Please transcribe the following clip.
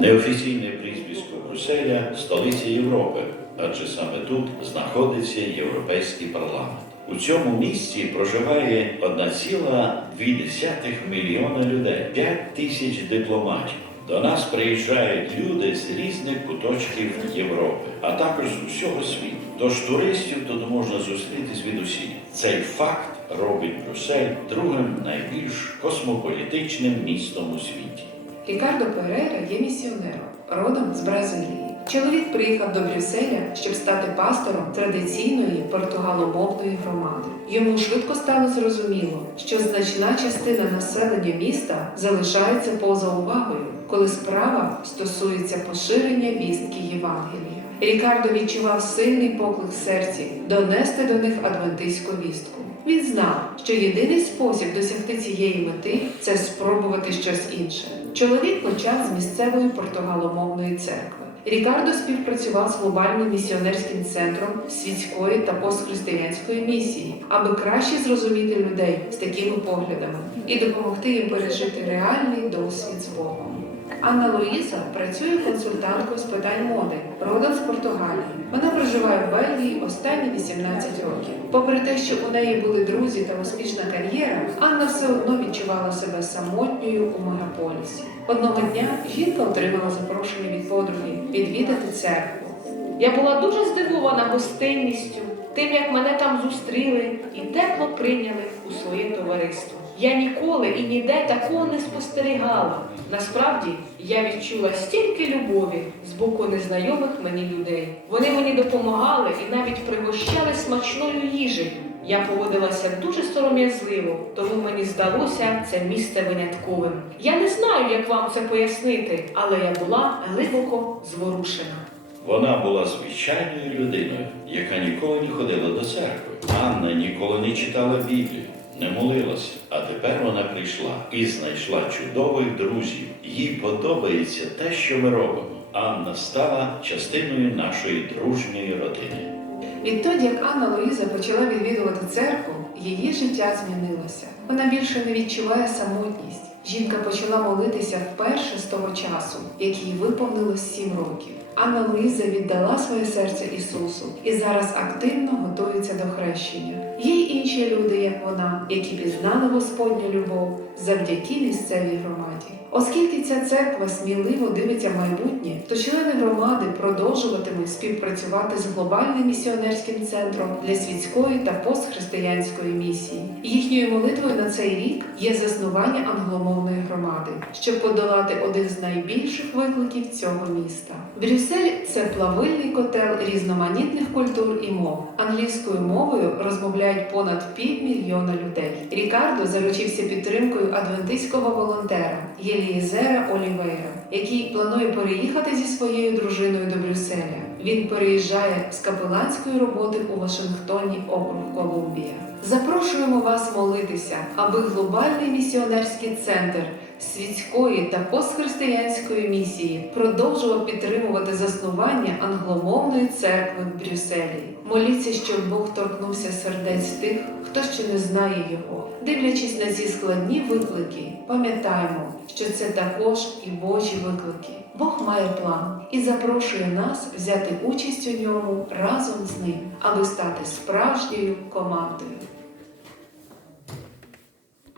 Неофіційне прізвисько Брюсселя столиця Європи, адже саме тут знаходиться Європейський парламент. У цьому місці проживає 1,2 мільйона людей, 5 тисяч дипломатів. До нас приїжджають люди з різних куточків Європи, а також з усього світу. Тож туристів тут можна зустріти звідусіль. Цей факт робить Брюссель другим найбільш космополітичним містом у світі. Рікардо Перейра є місіонером, родом з Бразилії. Чоловік приїхав до Брюсселя, щоб стати пастором традиційної португаломовної громади. Йому швидко стало зрозуміло, що значна частина населення міста залишається поза увагою, коли справа стосується поширення вістки Євангелія. Рікардо відчував сильний поклик серці донести до них адвентистську вістку. Він знав, що єдиний спосіб досягти цієї мети це спробувати щось інше. Чоловік почав з місцевої португаломовної церкви. Рікардо співпрацював з глобальним місіонерським центром світської та постхристиянської місії, аби краще зрозуміти людей з такими поглядами і допомогти їм пережити реальний досвід з Богом. Анна Луїза працює консультанткою з питань моди, родом з Португалії. Вона проживає в Бельгії останні 18 років. Попри те, що у неї були друзі та успішна кар'єра, Анна все одно відчувала себе самотньою у мегаполісі. Одного дня жінка отримала запрошення від подруги відвідати церкву. Я була дуже здивована гостинністю, тим, як мене там зустріли і тепло прийняли у своє товариство. Я ніколи і ніде такого не спостерігала. Насправді я відчула стільки любові з боку незнайомих мені людей. Вони мені допомагали і навіть пригощали смачною їжею. Я поводилася дуже сором'язливо, тому мені здалося це місце винятковим. Я не знаю, як вам це пояснити, але я була глибоко зворушена. Вона була звичайною людиною, яка ніколи не ходила до церкви. Анна ніколи не читала Біблію, не молилася. А тепер вона прийшла і знайшла чудових друзів. Їй подобається те, що ми робимо. Анна стала частиною нашої дружньої родини. Відтоді, як Анна Луїза почала відвідувати церкву, її життя змінилося. Вона більше не відчуває самотність. Жінка почала молитися вперше з того часу, як їй виповнилось сім років. Анна Луїза віддала своє серце Ісусу і зараз активно готується до хрещення. Є й інші люди, як вона, які пізнали Господню любов завдяки місцевій громаді. Оскільки ця церква сміливо дивиться майбутнє, то члени громади продовжуватимуть співпрацювати з глобальним місіонерським центром для світської та постхристиянської місії. Їхньою молитвою на цей рік є заснування англомовної громади, щоб подолати один з найбільших викликів цього міста. Брюссель це плавильний котел різноманітних культур і мов. Англійською мовою розмовляють понад півмільйона людей. Рікардо заручився підтримкою адвентистського волонтера Єлієзера Олівейра, який планує переїхати зі своєю дружиною до Брюсселя. Він переїжджає з капеланської роботи у Вашингтоні, округ Колумбія. Запрошуємо вас молитися, аби глобальний місіонерський центр світської та постхристиянської місії продовжував підтримувати заснування англомовної церкви в Брюсселі. Моліться, щоб Бог торкнувся сердець тих, хто ще не знає його. Дивлячись на ці складні виклики, пам'ятаємо, що це також і Божі виклики. Бог має план і запрошує нас взяти участь у ньому разом з ним, аби стати справжньою командою.